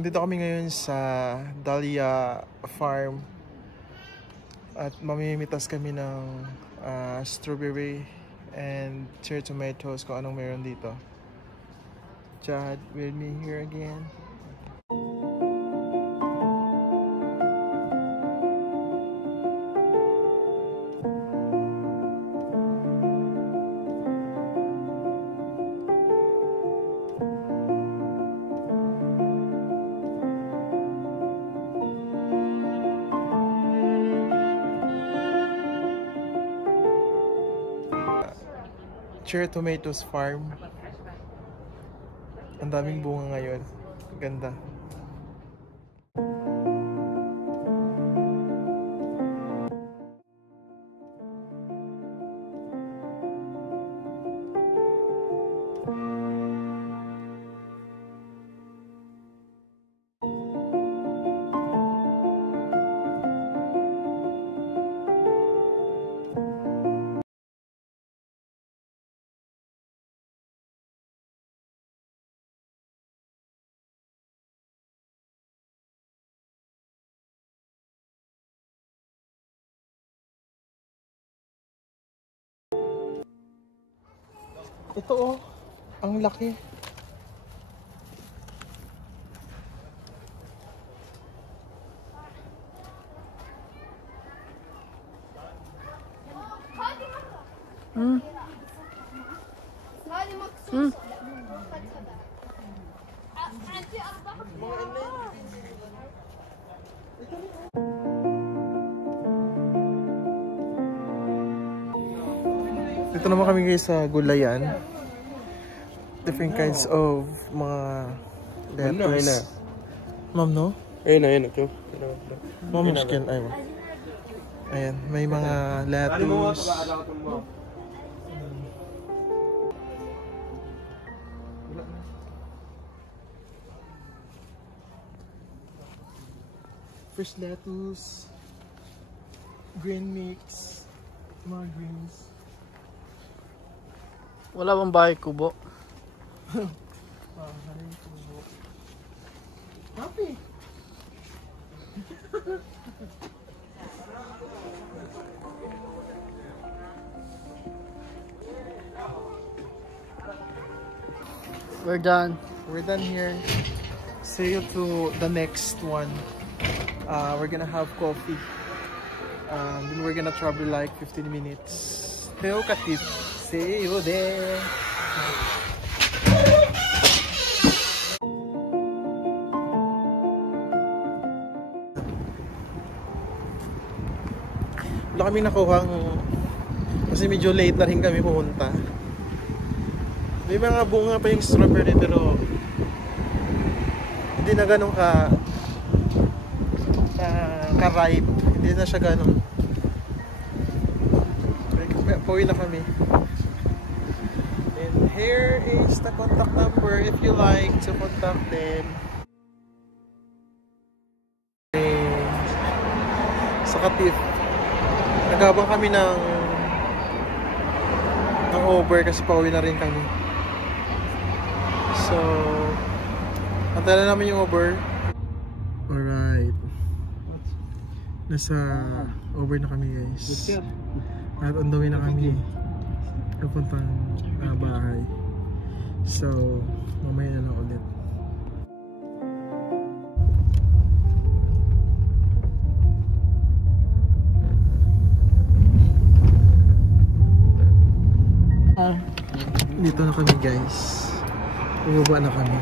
Dito kami ngayon sa Dahlia Farm at mamimitas kami ng strawberry and cherry tomatoes kung anong meron dito. Chad with me here again. Cherry Tomatoes Farm. Ang daming bunga ngayon. Ganda. Ito oh, ang laki. Dito naman kami guys sa gulayan. Different kinds of mga lettuce. Ma'am, no? Ayun ito. Ma'am, skin. Ayan, may mga lettuce. Fresh lettuce. Green mix. Mga greens. Wala bang bahay kubo? Happy. We're done. We're done here. See you to the next one. We're gonna have coffee. Then we're gonna travel like 15 minutes. Teo Katip. See you there. Wala kami nakuhang kasi medyo late na rin kami pumunta. May mga bunga pa yung strawberry pero hindi na ganun ka-ripe. Hindi na siya ganun. Pauwi na kami. And here is the contact number if you like to contact them. Sa Katif. Naghabang kami ng Uber kasi pauwi na rin kami. So, antayin na namin yung Uber. Alright. Nasa Uber na kami guys. At on the way na kami papuntang bahay. So, mamaya na lang ulit. Dito na kami guys. Bumaba na kami.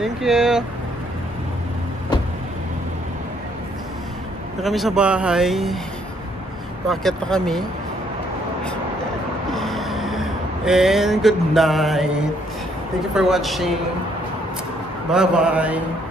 Thank you. Na kami sa bahay. Paakyat pa kami. And good night. Thank you for watching. Bye bye.